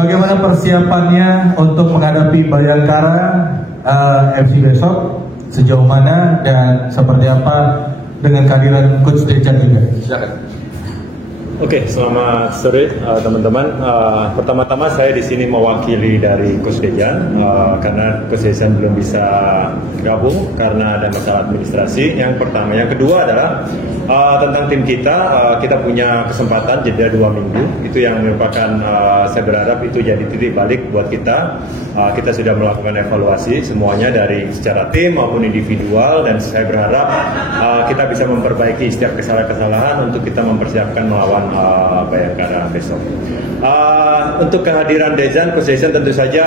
bagaimana persiapannya untuk menghadapi Bayangkara FC besok? Sejauh mana dan seperti apa dengan kehadiran Coach Dejan juga? Silakan. Oke, selamat sore teman-teman. Pertama-tama saya di sini mewakili dari Coach Dejan karena Coach Dejan belum bisa gabung karena ada masalah administrasi. Yang pertama, yang kedua adalah tentang tim kita. Kita punya kesempatan jeda 2 minggu. Itu yang merupakan saya berharap itu jadi titik balik buat kita. Kita sudah melakukan evaluasi semuanya dari secara tim maupun individual dan saya berharap kita bisa memperbaiki setiap kesalahan-kesalahan untuk kita mempersiapkan melawan Bayangkara besok. Untuk kehadiran Dejan, Coach Dejan tentu saja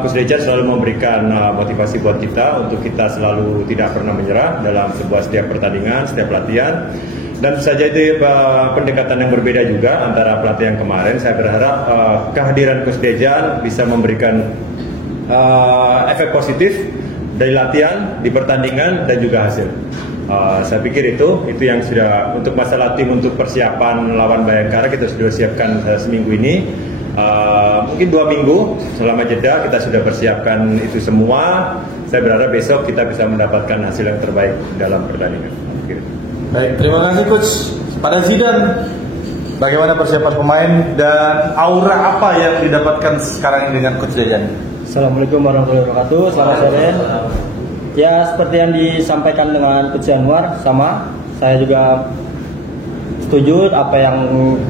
Coach Dejan selalu memberikan motivasi buat kita untuk kita selalu tidak pernah menyerah dalam setiap pertandingan, setiap latihan. Dan tentu saja itu pendekatan yang berbeda juga antara pelatih yang kemarin. Saya berharap kehadiran Coach Dejan bisa memberikan efek positif dari latihan, di pertandingan dan juga hasil. Saya pikir itu yang sudah untuk masalah tim untuk persiapan lawan Bayangkara kita sudah siapkan seminggu ini. Mungkin 2 minggu selama jeda kita sudah persiapkan itu semua. Saya berharap besok kita bisa mendapatkan hasil yang terbaik dalam pertandingan. Baik, terima kasih Coach. Pada Zidane, bagaimana persiapan pemain dan aura apa yang didapatkan sekarang ini dengan Coach Dejan? Assalamualaikum warahmatullahi wabarakatuh. Selamat sore. Ya, seperti yang disampaikan dengan Coach Januar, sama saya juga setuju apa yang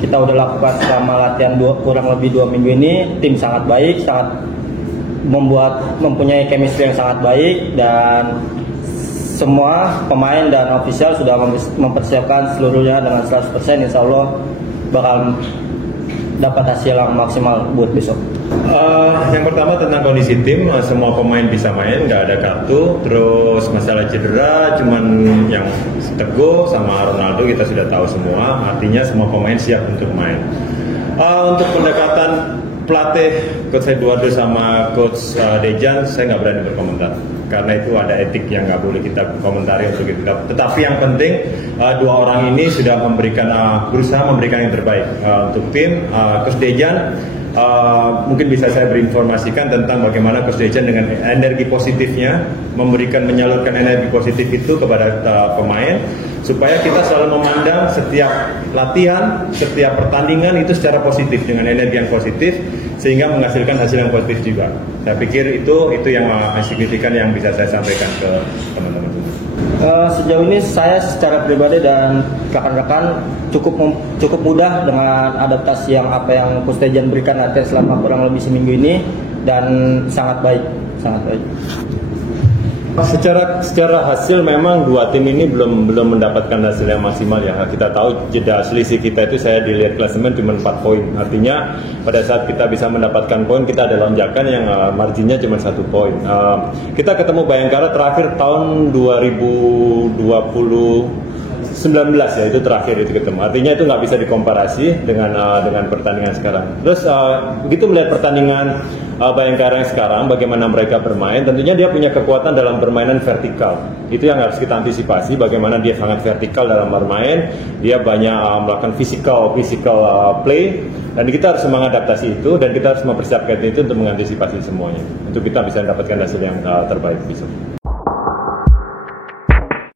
kita udah lakukan selama latihan kurang lebih 2 minggu ini. Tim sangat baik, sangat mempunyai chemistry yang sangat baik dan semua pemain dan ofisial sudah mempersiapkan seluruhnya dengan 100%. Insya Allah bakal dapat hasil yang maksimal buat besok. Yang pertama tentang kondisi tim, semua pemain bisa main, nggak ada kartu. Terus masalah cedera, cuman yang Teguh sama Ronaldo kita sudah tahu semua. Artinya semua pemain siap untuk main. Untuk pendekatan pelatih Coach Eduardo sama Coach Dejan, saya nggak berani berkomentar karena itu ada etik yang nggak boleh kita komentari untuk kita. Tetapi yang penting dua orang ini sudah berusaha memberikan yang terbaik untuk tim. Coach Dejan mungkin bisa saya berinformasikan tentang bagaimana Coach Dejan dengan energi positifnya menyalurkan energi positif itu kepada pemain supaya kita selalu memandang setiap latihan, setiap pertandingan itu secara positif dengan energi yang positif sehingga menghasilkan hasil yang positif juga. Saya pikir itu yang signifikan yang bisa saya sampaikan ke teman-teman. Sejauh ini saya secara pribadi dan rekan-rekan cukup mudah dengan adaptasi yang Coach Dejan berikan latihan selama kurang lebih seminggu ini dan sangat baik. Secara hasil memang dua tim ini belum mendapatkan hasil yang maksimal ya. Kita tahu jeda selisih kita itu saya dilihat klasemen cuma 4 poin. Artinya pada saat kita bisa mendapatkan poin kita ada lonjakan yang marginnya cuma 1 poin. Kita ketemu Bayangkara terakhir tahun 2019 ya, itu terakhir itu ketemu. Artinya itu nggak bisa dikomparasi dengan pertandingan sekarang. Terus begitu melihat pertandingan Bayangkara yang sekarang, bagaimana mereka bermain, tentunya dia punya kekuatan dalam permainan vertikal. Itu yang harus kita antisipasi, bagaimana dia sangat vertikal dalam bermain, dia banyak melakukan physical play, dan kita harus mengadaptasi itu, dan kita harus mempersiapkan itu untuk mengantisipasi semuanya. Untuk kita bisa mendapatkan hasil yang terbaik besok.